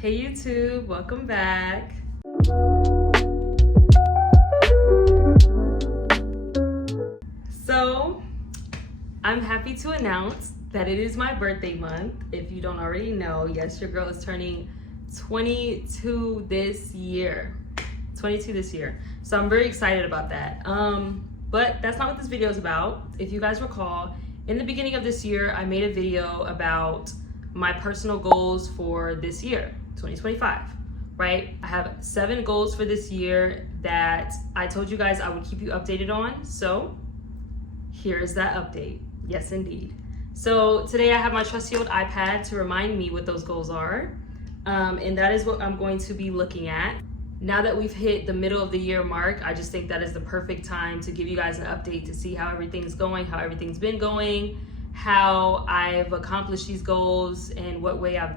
Hey YouTube, welcome back. So, I'm happy to announce that it is my birthday month. If you don't already know, yes, your girl is turning 22 this year. 22 this year. So I'm very excited about that. But that's not what this video is about. If you guys recall, in the beginning of this year, I made a video about my personal goals for this year, 2025, right? I have 7 goals for this year that I told you guys I would keep you updated on. So here's that update. Yes, indeed. So today I have my trusty old iPad to remind me what those goals are. And that is what I'm going to be looking at. Now that we've hit the middle of the year mark, I just think that is the perfect time to give you guys an update to see how everything's going, how everything's been going, how I've accomplished these goals, and what way I've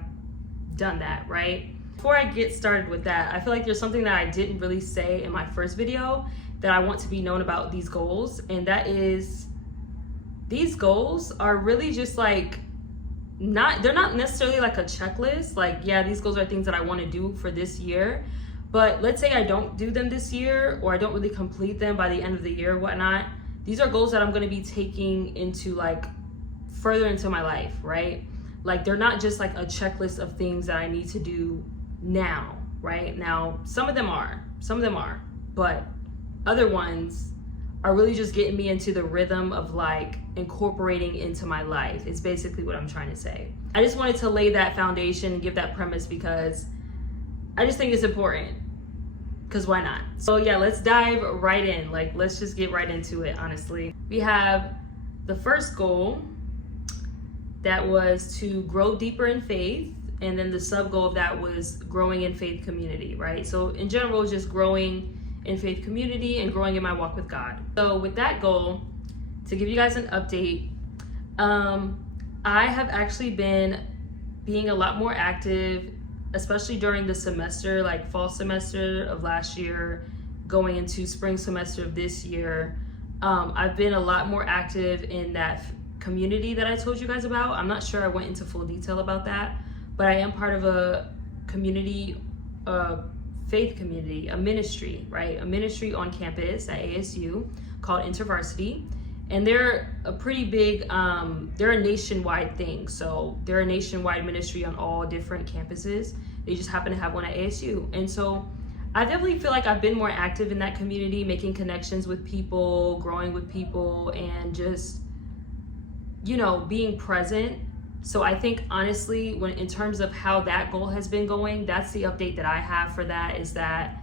done that, right? Before I get started with that, I feel like there's something that I didn't really say in my first video that I want to be known about these goals, and that is these goals are really just like, they're not necessarily like a checklist. Like, yeah, these goals are things that I want to do for this year. But let's say I don't do them this year, or I don't really complete them by the end of the year or whatnot. These are goals that I'm going to be taking into like further into my life, right? Like, they're not just like a checklist of things that I need to do now, right? Now, some of them are, but other ones are really just getting me into the rhythm of like incorporating into my life. It's basically what I'm trying to say. I just wanted to lay that foundation and give that premise because I just think it's important. Because why not? So yeah, let's dive right in. Like, let's just get right into it, honestly. We have the first goal that was to grow deeper in faith. And then the sub goal of that was growing in faith community, right? So in general, it's just growing in faith community and growing in my walk with God. So with that goal, to give you guys an update, I have actually been being a lot more active, especially during the semester, like fall semester of last year, going into spring semester of this year. I've been a lot more active in that community that I told you guys about. I'm not sure I went into full detail about that, but I am part of a community, faith community, a ministry, right? A ministry on campus at ASU called InterVarsity. And they're a pretty big, they're a nationwide thing. So they're a nationwide ministry on all different campuses. They just happen to have one at ASU. And so I definitely feel like I've been more active in that community, making connections with people, growing with people, and just, you know, being present. So I think honestly, when in terms of how that goal has been going, that's the update that I have for that, is that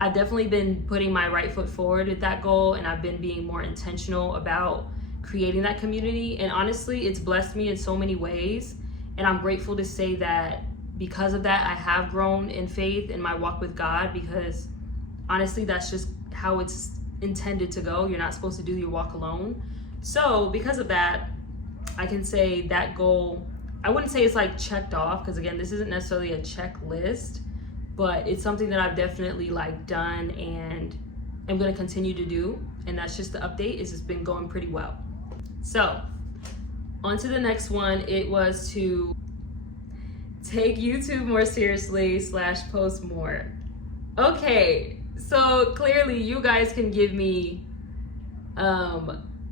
I've definitely been putting my right foot forward with that goal, and I've been being more intentional about creating that community. And honestly, it's blessed me in so many ways. And I'm grateful to say that because of that, I have grown in faith in my walk with God, because honestly, that's just how it's intended to go. You're not supposed to do your walk alone. So because of that, I can say that goal, I wouldn't say it's like checked off, because again, this isn't necessarily a checklist, but it's something that I've definitely like done and I'm going to continue to do. And that's just the update. It's just been going pretty well. So on to the next one. It was to take YouTube more seriously / post more. Okay, so clearly you guys can give me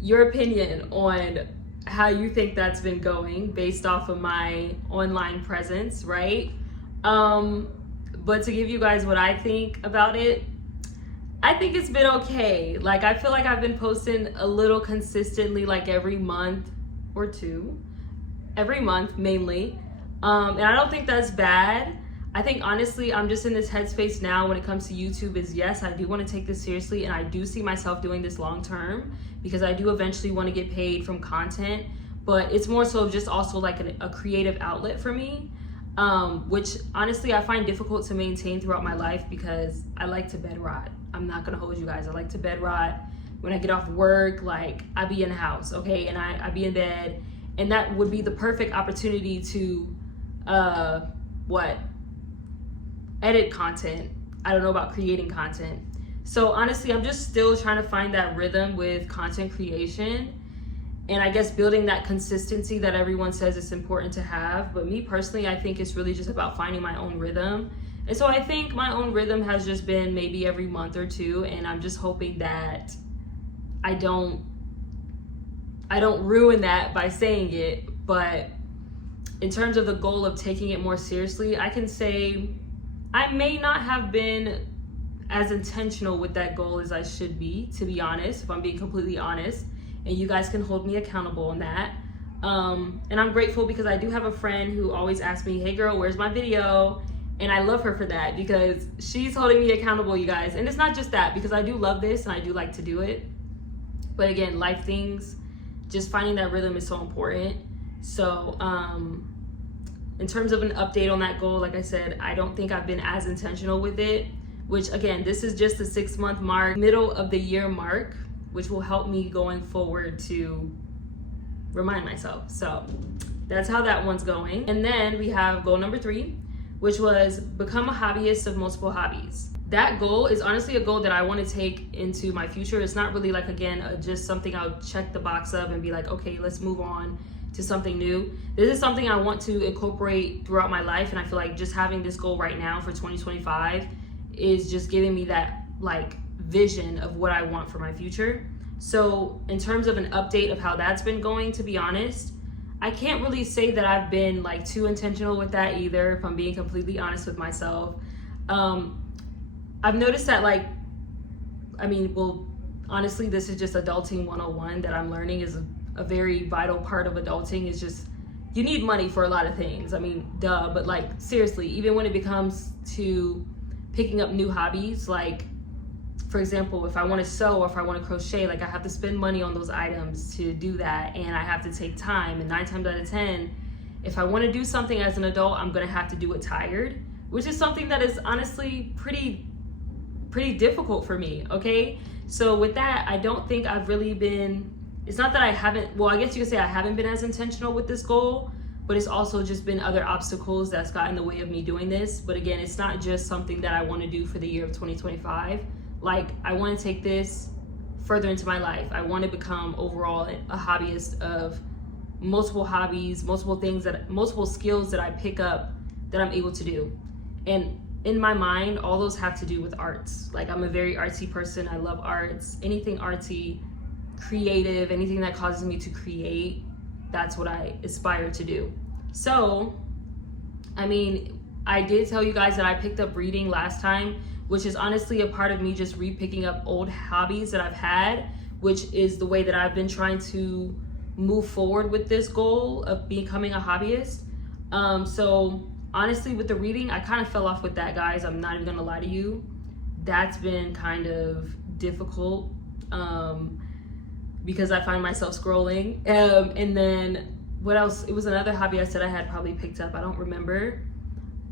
your opinion on how you think that's been going based off of my online presence, right? But to give you guys what I think about it, I think it's been okay. Like, I feel like I've been posting a little consistently, like every month or two, every month mainly. And I don't think that's bad. I think honestly, I'm just in this headspace now when it comes to YouTube is, yes, I do want to take this seriously, and I do see myself doing this long term, because I do eventually want to get paid from content, but it's more so just also like a creative outlet for me. Which honestly I find difficult to maintain throughout my life, because I like to bed rot. I'm not gonna hold you guys. I like to bed rot. When I get off work, like, I be in the house, okay? And I be in bed, and that would be the perfect opportunity to, edit content. I don't know about creating content. So honestly, I'm just still trying to find that rhythm with content creation. And I guess building that consistency that everyone says is important to have. But me personally, I think it's really just about finding my own rhythm. And so I think my own rhythm has just been maybe every month or two, and I'm just hoping that I don't ruin that by saying it. But in terms of the goal of taking it more seriously, I can say I may not have been as intentional with that goal as I should be, to be honest, if I'm being completely honest. And you guys can hold me accountable on that. And I'm grateful because I do have a friend who always asks me, hey girl, where's my video? And I love her for that because she's holding me accountable, you guys. And it's not just that, because I do love this and I do like to do it. But again, life things, just finding that rhythm is so important. So in terms of an update on that goal, like I said, I don't think I've been as intentional with it, which again, this is just the 6-month mark, middle of the year mark, which will help me going forward to remind myself. So that's how that one's going. And then we have goal number 3, which was become a hobbyist of multiple hobbies. That goal is honestly a goal that I want to take into my future. It's not really like, again, just something I'll check the box of and be like, okay, let's move on to something new. This is something I want to incorporate throughout my life. And I feel like just having this goal right now for 2025 is just giving me that like vision of what I want for my future. So in terms of an update of how that's been going, to be honest, I can't really say that I've been like too intentional with that either, if I'm being completely honest with myself. I've noticed that honestly, this is just adulting 101 that I'm learning is a very vital part of adulting. Is just, you need money for a lot of things. I mean, duh, but like seriously, even when it becomes to picking up new hobbies, like for example, if I want to sew or if I want to crochet, like I have to spend money on those items to do that, and I have to take time. And 9 times out of 10, if I want to do something as an adult, I'm gonna have to do it tired, which is something that is honestly pretty difficult for me. Okay, so with that, I don't think I've really been. It's not that I haven't. Well, I guess you could say I haven't been as intentional with this goal, but it's also just been other obstacles that's got in the way of me doing this. But again, it's not just something that I want to do for the year of 2025. Like, I want to take this further into my life. I want to become overall a hobbyist of multiple hobbies, multiple skills that I pick up that I'm able to do. And in my mind, all those have to do with arts. Like, I'm a very artsy person. I love arts. Anything artsy, creative, anything that causes me to create, that's what I aspire to do. So, I mean, I did tell you guys that I picked up reading last time, which is honestly a part of me just re-picking up old hobbies that I've had, which is the way that I've been trying to move forward with this goal of becoming a hobbyist. So honestly, with the reading, I kind of fell off with that, guys. I'm not even gonna lie to you. That's been kind of difficult because I find myself scrolling. And then what else? It was another hobby I said I had probably picked up. I don't remember.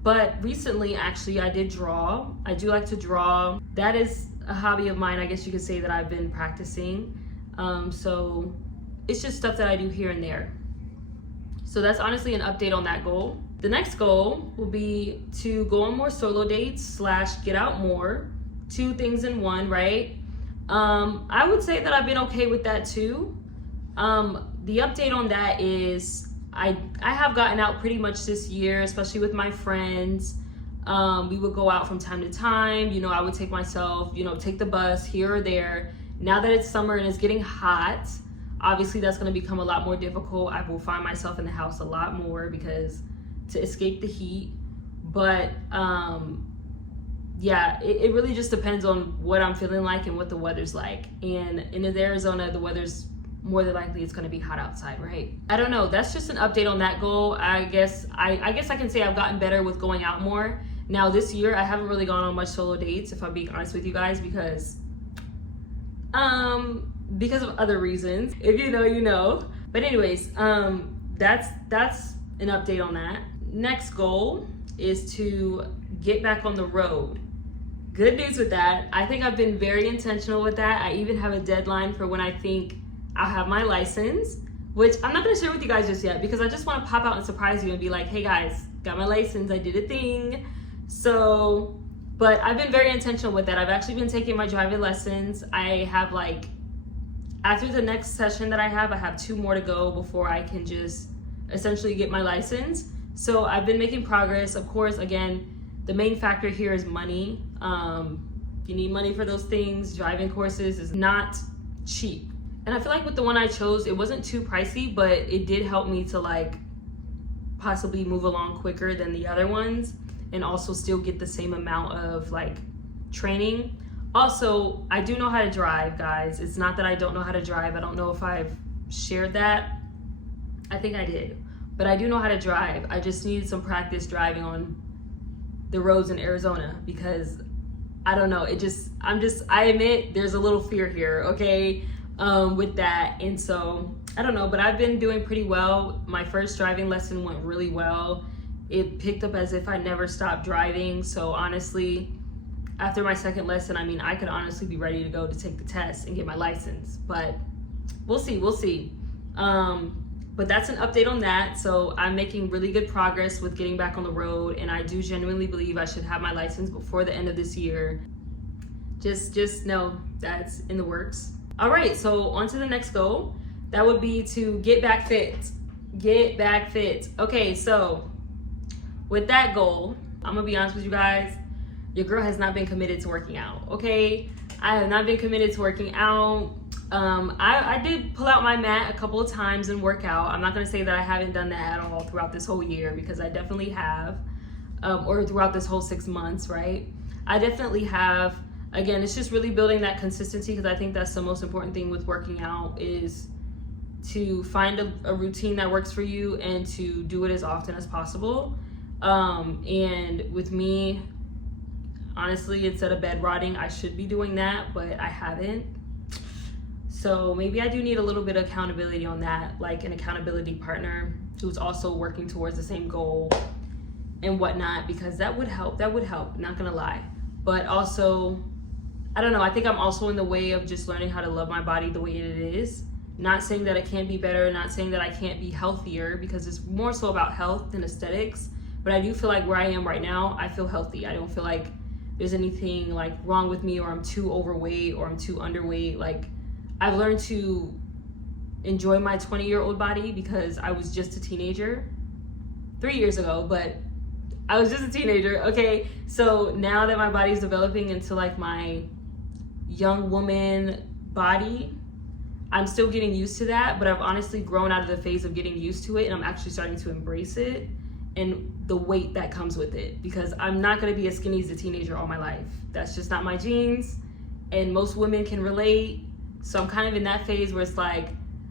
But recently, actually, I did draw. I do like to draw. That is a hobby of mine, I guess you could say, that I've been practicing. So it's just stuff that I do here and there. So that's honestly an update on that goal. The next goal will be to go on more solo dates / get out more. 2 things in one, right? I would say that I've been okay with that too. The update on that is I have gotten out pretty much this year, especially with my friends. We would go out from time to time. You know, I would take myself, take the bus here or there. Now that it's summer and it's getting hot, obviously that's going to become a lot more difficult. I will find myself in the house a lot more because to escape the heat. But yeah, it really just depends on what I'm feeling like and what the weather's like. And in Arizona, the weather's more than likely it's going to be hot outside, right? I don't know. That's just an update on that goal. I guess I can say I've gotten better with going out more. Now this year, I haven't really gone on much solo dates, if I'm being honest with you guys, because of other reasons. If you know, you know. But anyways, that's an update on that. Next goal is to get back on the road. Good news with that. I think I've been very intentional with that. I even have a deadline for when I think I'll have my license, which I'm not going to share with you guys just yet because I just want to pop out and surprise you and be like, hey guys, got my license, I did a thing. So, but I've been very intentional with that. I've actually been taking my driving lessons. I have After the next session that I have 2 more to go before I can just essentially get my license. So I've been making progress. Of course, again, the main factor here is money. You need money for those things. Driving courses is not cheap. And I feel like with the one I chose, it wasn't too pricey, but it did help me to like possibly move along quicker than the other ones and also still get the same amount of like training. Also, I do know how to drive, guys. It's not that I don't know how to drive. I don't know if I've shared that. I think I did, but I do know how to drive. I just needed some practice driving on the roads in Arizona because I don't know. I admit there's a little fear here, okay, with that. And so I don't know, but I've been doing pretty well. My first driving lesson went really well. It picked up as if I never stopped driving. So honestly, after my second lesson, I mean, I could honestly be ready to go to take the test and get my license, but we'll see. But that's an update on that. So I'm making really good progress with getting back on the road, and I do genuinely believe I should have my license before the end of this year. Just know that's in the works. All right, so on to the next goal. That would be to get back fit. Get back fit. Okay, so with that goal, I'm gonna be honest with you guys, your girl has not been committed to working out, okay? I have not been committed to working out. I did pull out my mat a couple of times and work out. I'm not gonna say that I haven't done that at all throughout this whole year, because I definitely have, or throughout this whole 6 months, right? I definitely have. Again, it's just really building that consistency, because I think that's the most important thing with working out, is to find a routine that works for you and to do it as often as possible. And with me, honestly, instead of bed rotting, I should be doing that, but I haven't. So maybe I do need a little bit of accountability on that, like an accountability partner who's also working towards the same goal and whatnot, because that would help, not gonna lie. But also, I don't know, I think I'm also in the way of just learning how to love my body the way it is. Not saying that it can't be better, not saying that I can't be healthier, because it's more so about health than aesthetics. But I do feel like where I am right now, I feel healthy. I don't feel like there's anything like wrong with me, or I'm too overweight, or I'm too underweight. Like, I've learned to enjoy my 20-year-old body, because I was just a teenager 3 years ago, but I was just a teenager, okay? So now that my body's developing into like my young woman body, I'm still getting used to that, but I've honestly grown out of the phase of getting used to it, and I'm actually starting to embrace it and the weight that comes with it, because I'm not gonna be as skinny as a teenager all my life. That's just not my genes, and most women can relate. So I'm kind of in that phase where it's like,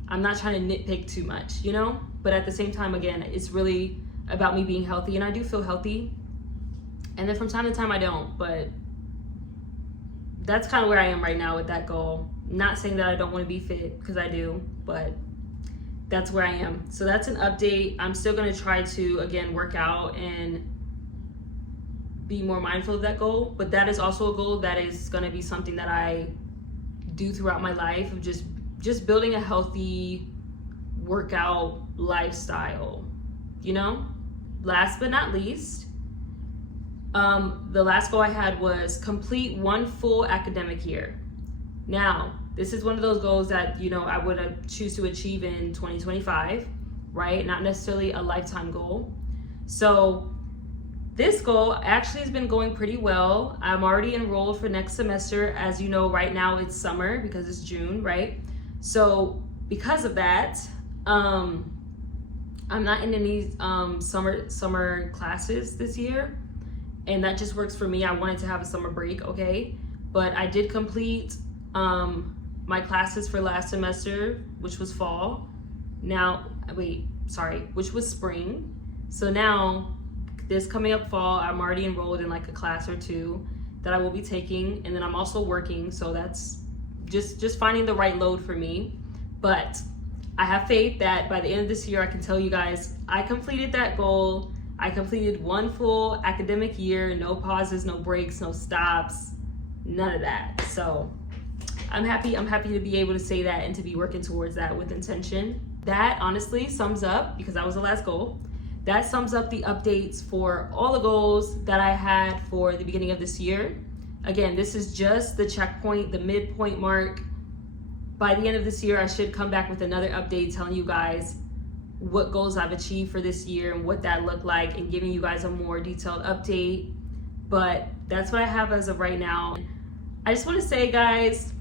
I'm not trying to nitpick too much, you know? But at the same time, again, it's really about me being healthy, and I do feel healthy. And then from time to time I don't, but that's kind of where I am right now with that goal. Not saying that I don't want to be fit, because I do, but that's where I am. So that's an update. I'm still gonna try to, again, work out and be more mindful of that goal, but that is also a goal that is gonna be something that I do throughout my life, of just building a healthy workout lifestyle, you know? Last but not least, the last goal I had was complete 1 full academic year. Now, this is one of those goals that, you know, I would choose to achieve in 2025, right? Not necessarily a lifetime goal. So this goal actually has been going pretty well. I'm already enrolled for next semester. As you know, right now it's summer because it's June, right? So because of that, I'm not in any summer classes this year, and that just works for me. I wanted to have a summer break, okay? But I did complete my classes for last semester, which was fall. Which was spring. So now, this coming up fall, I'm already enrolled in like a class or 2 that I will be taking, and then I'm also working, so that's just finding the right load for me. But I have faith that by the end of this year, I can tell you guys, I completed that goal. I completed 1 full academic year, no pauses, no breaks, no stops, none of that. So I'm happy to be able to say that and to be working towards that with intention. That honestly sums up, because that was the last goal, that sums up the updates for all the goals that I had for the beginning of this year. Again, this is just the checkpoint, the midpoint mark. by the end of this year, I should come back with another update telling you guys what goals I've achieved for this year and what that looked like, and giving you guys a more detailed update. But that's what I have as of right now. I just want to say, guys,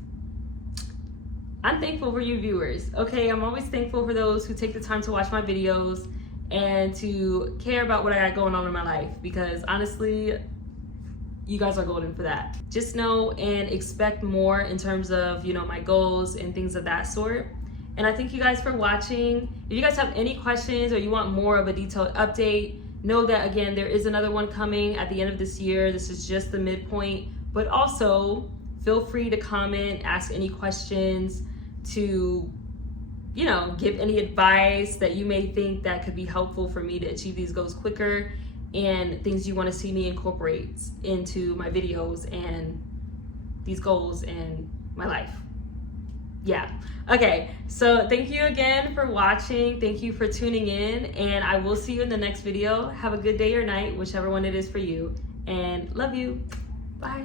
I'm thankful for you viewers, okay? I'm always thankful for those who take the time to watch my videos and to care about what I got going on in my life, because honestly, you guys are golden for that. Just know and expect more in terms of, you know, my goals and things of that sort. And I thank you guys for watching. If you guys have any questions or you want more of a detailed update, know that, again, there is another one coming at the end of this year. This is just the midpoint, but also feel free to comment, ask any questions, to, you know, give any advice that you may think that could be helpful for me to achieve these goals quicker, and things you want to see me incorporate into my videos and these goals in my life. Yeah. Okay, so thank you again for watching. Thank you for tuning in, and I will see you in the next video. Have a good day or night, whichever one it is for you, and love you. Bye.